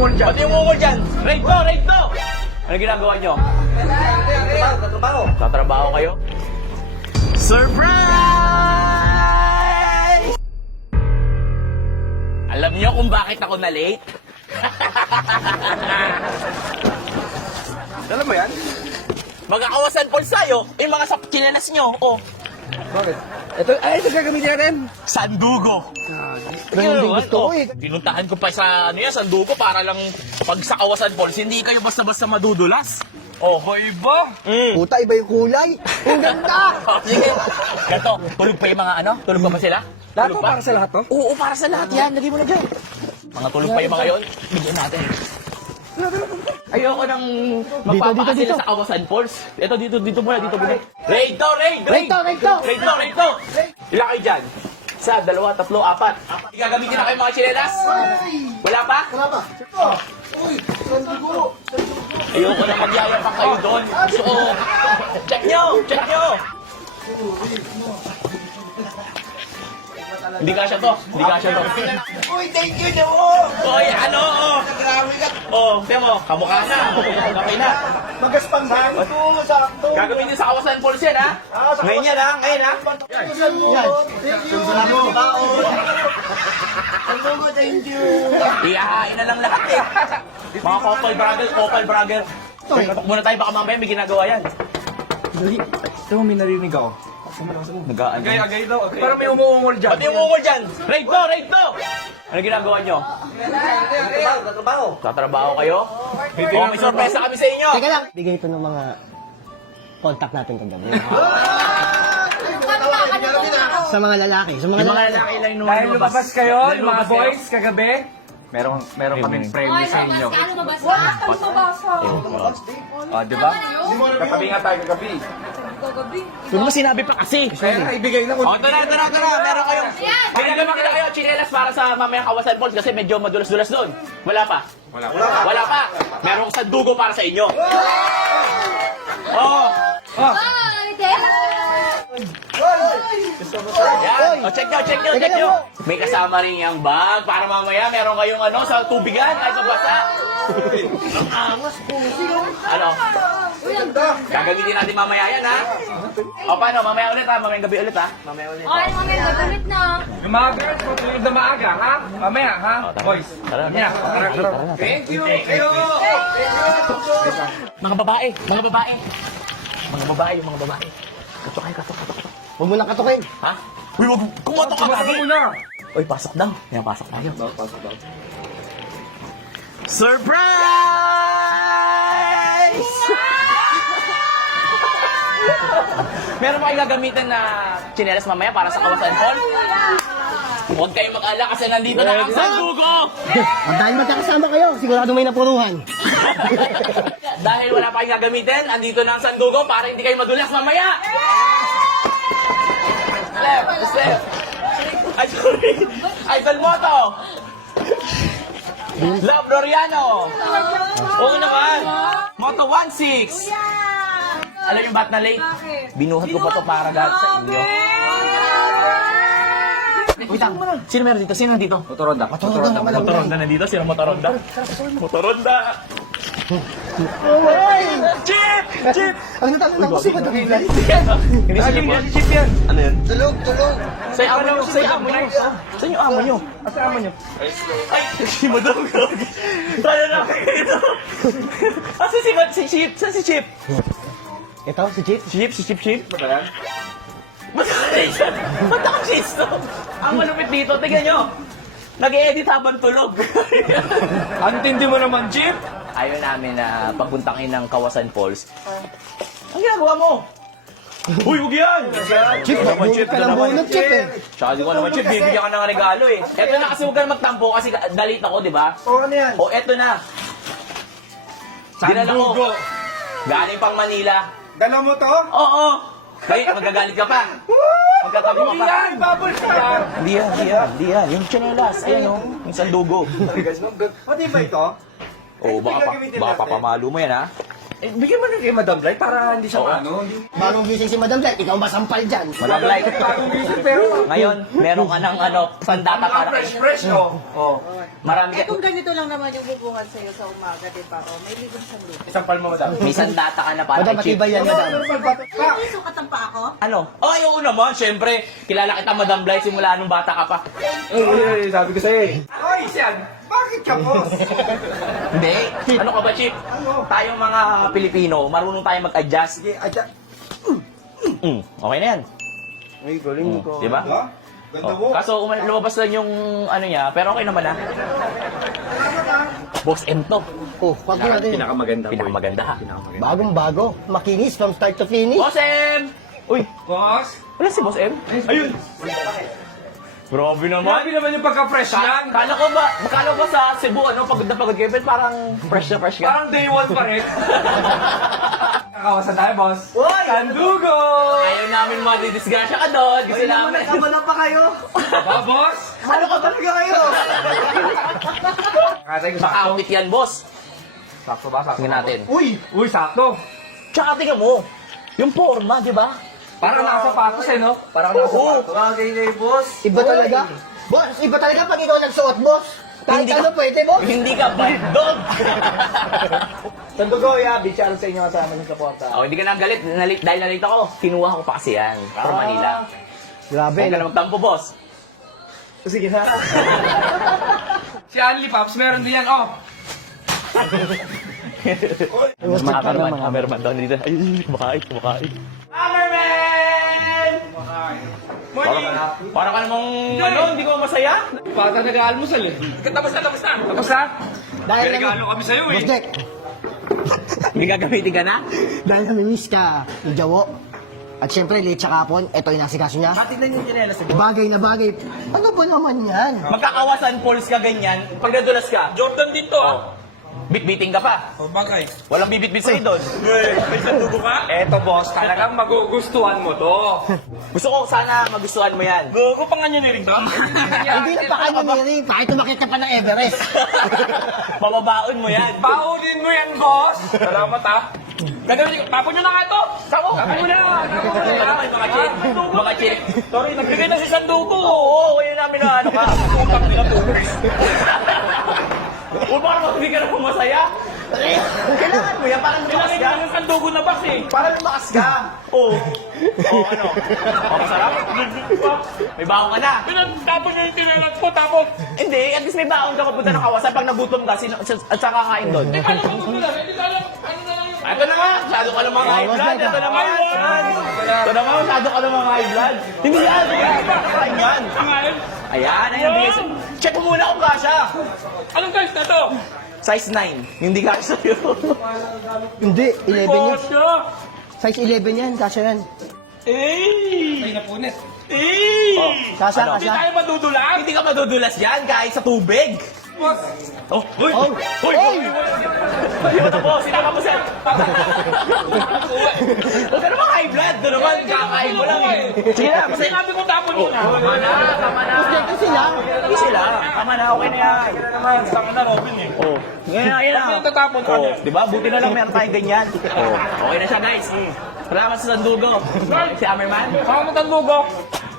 umungol dyan? Pati yung ungol dyan. Raid to, raid to! Ano ginagawa nyo? Tatrabaho. Tatrabaho kayo? Surprise! Alam nyo kung bakit ako na-late? Alam mo yan? Magkakawasan po sa'yo, yung mga chinelas nyo. Oh, Bakit? Ito gagamitin natin. sandugo. Ganun din gusto ko eh. Binuntahan ko pa sa sandugo para lang pag sa kawasan Falls, hindi kayo basta-basta madudulas. Okay ba? Puta, iba yung kulay. Ang ganda! Sige. Ganto, tulog pa yung mga Tulog pa ba sila? Lahat Tulog to pa? para sa lahat to? Oo, para sa lahat yan. Lagay mo na dyan. Mga tulog pa yung mga yun. Bigyan natin. Ayoko nang magpapakasila dito. sa Kawasan Falls. Ito, dito muna. Raid to, raid! Raid to! Raid to! Ilan kayo dyan? Isa, dalawa, tatlo, apat. Gagamitin na kayo mga chinelas? Wala pa? Wala pa. Uy, sandugo! Ayoko na magyayabang kayo doon. So, check nyo! Hindi kasya to. Uy, thank you, no! Oy, Grabe ka! tiyan mo, kamukha na. Okay na. Magaspang ba? Ito, sakto. Gagawin nyo sa Kawasan Falls yan, ha? Ngayon yan, ha? Yan. Thank you. Sandugo, baon. Sandugo, thank you. Iyahain na lang lahat, eh. Mga couple brother. Katok muna tayo, baka mamaya may ginagawa yan. Dali. Ito mo, may narinig ako. Nag-aan. Agay daw. Parang may umuungol dyan. Pati yung ungol dyan. Raid to! Ano ginagawa nyo? Tatrabaho. Tatrabaho kayo? Oh, may sorpresa kami sa inyo. Teka lang. Bigay ito ng mga contact natin kagabi. Sa mga lalaki. Sa mga lalaki. lang nung Dahil lumabas kayo, mga boys, kagabi, meron kaming premyo sa inyo. Wala kang mabasa. O, di ba? Katabi nga tayo kagabi. Huwag mo sinabi pa kasi. Kaya nga, ibigay na ko. Oh, ito na. Meron kayong... Binigyan kita kayo chinelas para sa mamayang Kawasan Falls kasi medyo madulas-dulas doon. Wala pa? Wala pa. Meron sandugo para sa inyo. Oh. Yan. Oh, check nyo. May kasama rin yung bag para mamaya meron kayong sa tubigan kahit sa basa. Ang angas po. Ano? Gagamitin natin mamaya yan, ha? O, paano? Mamaya ulit, ha? Mamayang gabi ulit, ha? Ay, mamaya gagamit na. Yung mga girls, matulog na maaga, ha? Mamaya, ha? Boys. Tara. Thank you. Mga babae. Yung mga babae. Katok. Huwag mo nang katukin. Ha? Uy, wag. Kumatok ka Kumasa lagi. muna. Uy, pasok daw. Yan, pasok tayo. Surprise! Meron ba kayong gagamitin na chinelas mamaya para sa Kawasan Falls? Huwag kayong mag-ala kasi nandito na ang sandugo! Dahil magkakasama kayo, sigurado may napuruhan. Dahil wala pa kayong gagamitin, andito na ang sandugo para hindi kayo madulas mamaya! Step! Ay, sorry! Idol Moto! Love Loriano! Oo naman! Moto 16! Alam yung ba't na late? Binuhat ko pa to para dahil sa inyo. Wait lang. Sino meron dito? Sino nandito? Motoronda. Motoronda nandito? Sino Motoronda? Motoronda! Chip! Ano tanong ako si Madam Blay? Hindi si Chip yan. Ano yan? Tulog. Sa amo nyo. Sa inyo amo nyo. Asa amo nyo? Ay! Si Madam Gagi. Tayo na kayo dito. Asa si Chip? Saan si Chip? Ito, si Chip. Si Chip? Ba yan? Ba't ako cheese to? Ang malupit dito, tignan nyo. Nag-e-edit habang tulog. Ang tindi mo naman, Chip. Ayaw namin na pagpuntangin ng Kawasan Falls. Ang ginagawa mo? Uy, huwag yan! Chip, bunot ka ng bunot, Chip eh. Tsaka di ko naman, Chip, bibigyan ka ng regalo eh. Eto na kasi huwag ka na magtampo kasi dalit ako, di ba? O, ano yan? O, eto na. Dinala ko. Sandugo. Galing pang Manila. Dala mo to? Oo. Kaya magagalit ka pa. Magkatabi ka Hindi pa. yan, bubble ka yan. Hindi yan. Yung chinelas, ayan o. Yung sandugo. Pati ba ito? Oo, baka papamalo mo yan, ha? Bigyan mo na kay Madam Light para hindi siya ano. Bagong gising si Madam Light, ikaw masampal dyan. Madam Light. Bagong gising pero Ngayon, meron ka ng sandata para fresh oh. Oh. marami Eh ka. kung ganito lang naman yung bubungan sa'yo sa umaga, di ba? O, may ligon sa lupa. Isang palmo Madam. May sandata ka na para Madam, kay Chip. matibay yan, Madam. May sukatan pa ako? Ano? Oh, oo naman, syempre. Kilala kita, Madam Light, simula nung bata ka pa. Ay, sabi ko sa'yo eh. Oy, Sian! Bakit ka, boss? Hindi. Ano ka ba, Chip? Tayong mga Pilipino, marunong tayo mag-adjust. Sige, adya. Okay na yan. Ay, galing ko. Di ba? Ha? Ganda mo. Kaso lumabas lang yung ano niya, pero okay naman Boss M to. Oh, wag mo natin. Pinakamaganda ha. Bagong bago. Makinis from start to finish. Boss M! Uy, Boss. wala si Boss M? Ayun! Grabe naman. Grabe naman yung pagka-fresh yan. Kala ko ba sa Cebu, pagod na pagod kayo, but parang fresh na fresh ka. Parang day one pa rin. Kakawasan tayo, boss. Sandugo! Ayaw namin madidisgrasya ka doon. Kasi namin. pa kayo. Ba, boss? Ano ka talaga kayo? Katay ko Baka sakto. outfit yan, boss. Sakto ba? Sakto. Tingnan natin. Uy, sakto. Tsaka tingnan mo, yung forma, di ba? Parang nakasapatos eh, no? Parang nakasapatos. Bagay na boss. Iba talaga. Boss, iba talaga pag ikaw nagsuot, boss. Kahit Hindi ano ka- pwede, boss. Hindi ka bad dog. Sandugo, Yabi. Shout sa inyo kasama ng suporta. Oh, hindi ka nang galit. Dahil nalito ako, kinuha ko pa kasi yan. From Manila. Grabe, Huwag ka no? na magtampo, boss. Sige na. Si Anli Pops, meron din yan, oh. Hammerman daw dito. Ay, kumakain. Hammerman! Para ka namang, hindi ko masaya. Bata nag-aalmusal eh. Tapos na. Tapos na? Dahil May regalo kami sa'yo eh. Boss Jack, Hindi gagamitin ka na? dahil namimiss ka ni Jawo. At syempre, late siya kapon, ito yung nasikaso niya. Tignan yung chinelas sa Bagay na bagay. Ano ba naman yan? Magkakawasan pulse ka ganyan. Pag nadulas ka, Jordan dito Bit-biting ka pa. Bagay. Walang bibit-bit sa'yo doon. May sandugo ka? Eto, boss. Talagang magugustuhan mo to. Gusto ko sana magustuhan mo yan. Gugo pa nga niya niring to. Hindi na pa kanya niri, kahit tumakit ka pa ng Everest. Mababaon mo yan. Baulin mo yan, boss. Salamat ha. Gagawin niyo. Tapon nyo na nga to. Tapon mo na. Ay, mga chick. Sorry, nagbigay na si Sandugo. Oo, kaya namin na ano ka. Utang nila to. O parang hindi ka naman masaya. Kailangan mo yan, parang lumakas ka. Yung sandugo na box eh. Parang lumakas ka. Oo. Oo, ano? Oo, masarap. May baon ka na. Tapos yung tinalag ko, tapos. Hindi, at least may baon ka papunta ng kawasan. Pag nagutom ka, at saka kakain doon. Ano ko na? Hindi ko alam. Ano na lang yung... Ito na nga, masyado ka namang high blood. Ito naman. Ito naman, masyado ka namang high blood. Hindi yan, kakain yan. Pangalan? Ayan, ayun, bigay sa... Check mo muna kung kasha. Anong guys na to? Size 9, hindi kasha sa'yo. Hindi, 11 yan. Boso! Size 11 yan, kasya yan. Ay, napunit. Kasya, Ano? Hindi kasya. tayo madudulaan. Hindi ka madudulas yan kahit sa tubig. Boss! Oh, uy! Oh, Uy! oh! Hindi mo tapos, sinama mo siya. Huwag ka naman high blood, doon naman, kakain mo lang eh. Sige na, kasi... Sinabi ko tapon mo na. Tama na. Ito sila. Hindi sila. Tama na, okay na yan. Naman, saka na Robin eh. Oh, ngayon, ayun na. Ang tatapon ka Oh, niya. di ba? Buti na lang meron tayong ganyan. Oh, okay na siya, guys. Salamat sa Sandugo. Si Hammerman. Saka mo tandugo.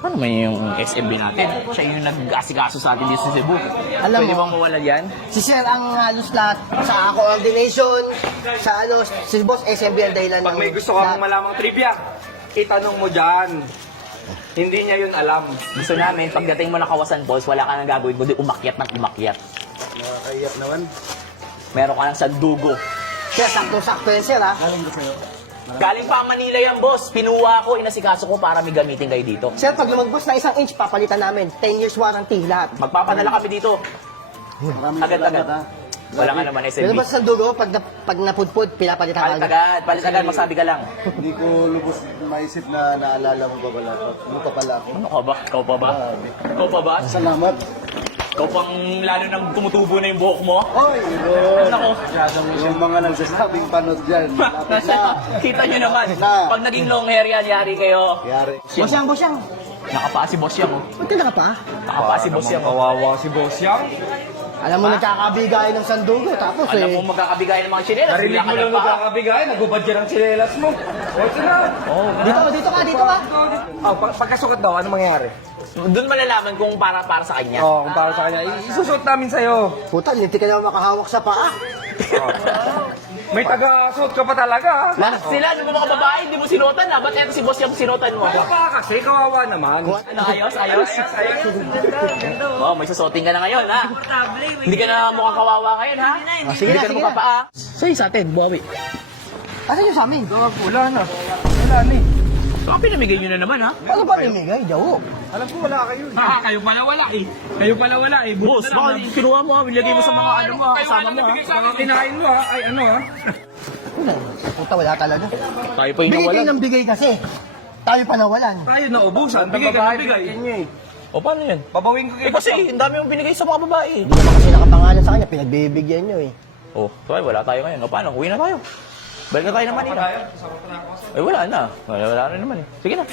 Ano man yung SMB natin? Siya yung nag-asikaso sa atin dito sa Cebu. Alam Pwede mo- bang mawala yan? Si Sir ang halos lahat sa coordination, sa ano, si Boss SMB ang dahilan Pag may gusto kang malamang trivia, itanong mo dyan. Hindi niya yun alam. Gusto namin, pagdating mo na Kawasan Falls, wala ka nang gagawin, kundi umakyat ng umakyat. Nakakayak naman. Meron ka ng Sandugo. Sir, sakto-sakto yan, Sir, ha? Galing pa ang Manila yan, boss. Pinuha ko, inasikaso ko para may gamitin kayo dito. Sir, pag lumagpas na 1 inch, papalitan namin. 10 years warranty, lahat. Magpapadala kami dito. Agad-agad. Wala ka naman Pero SMB. ba sa dugo, pag napudpud, pinapalitan ka agad. Palit-agad, magsabi ka lang. Hindi ko lubos maisip na naalala mo pa pala. Mo pa pala ako. Ano ka ba? Ikaw pa ba? Ikaw pa ba? Salamat. Ikaw pang lalo nang tumutubo na yung buhok mo? Oy, bro. Nako. Yung mga nagsasabing panod dyan. Lapit na. Kita nyo naman, Na. pag naging long hair yan, yari kayo. Yari. Bosyang. Nakapa si Boss Yang, oh. Ba't ka nakapa? Nakapa si Boss Yang, oh. Kawawa si Boss Yang. Alam mo, nagkakabigayan ng sandugo, tapos Alam mo magkakabigay ng mga chinelas. Narinig mo lang nagkakabigay, nagubad dyan ang chinelas mo. What's na? Dito ka. Oh, pagkasukat daw, ano mangyayari? Doon malalaman kung para sa kanya. Oh, kung para sa kanya, isusot namin sa'yo. Puta, hindi ka na makahawak sa paa. May taga-suot ka pa talaga, ha? Sila, yung mga babae, hindi mo sinutan ha? Ba't eto si boss yung sinutan mo? Wala pa kasi, kawawa naman. Ano, ayos? Oh, may susuting ka na ngayon, ha? Hindi ka na mukhang kawawa ngayon, ha? Sige Hindi na, ka sige na na. mukapaa. Sa'yo sa atin, buwawi. Asan yung sa amin? Wala na. Wala na eh. Baka pinamigay nyo na naman, ha? Ano ba namigay? Daw. Alam ko wala kayo eh. Ha, kayo pala wala eh. Kayo pala wala eh. Boss, baka kinuha mo, ha? Ilagay mo sa mga ano mo, ha? Kayo Kasama wala mo, ha? nabigay sa akin. Kinain mo ha. Ay ano ha. Puta, wala talaga. Tayo pa yung Bigay kayo nawalan. ng bigay kasi. Tayo pa nawalan. Tayo na ubusan. Bigay ka na bigay. O, paano yan? Babawin ko Eh, kasi, ang dami mong binigay sa mga babae. Hindi naman kasi nakapangalan sa kanya, pinagbibigyan nyo eh. Oh, so ay, wala tayo ngayon. O, paano? Uwi na tayo. Balik na tayo ng Manila. Ay, wala na. Wala rin naman eh. Sige na.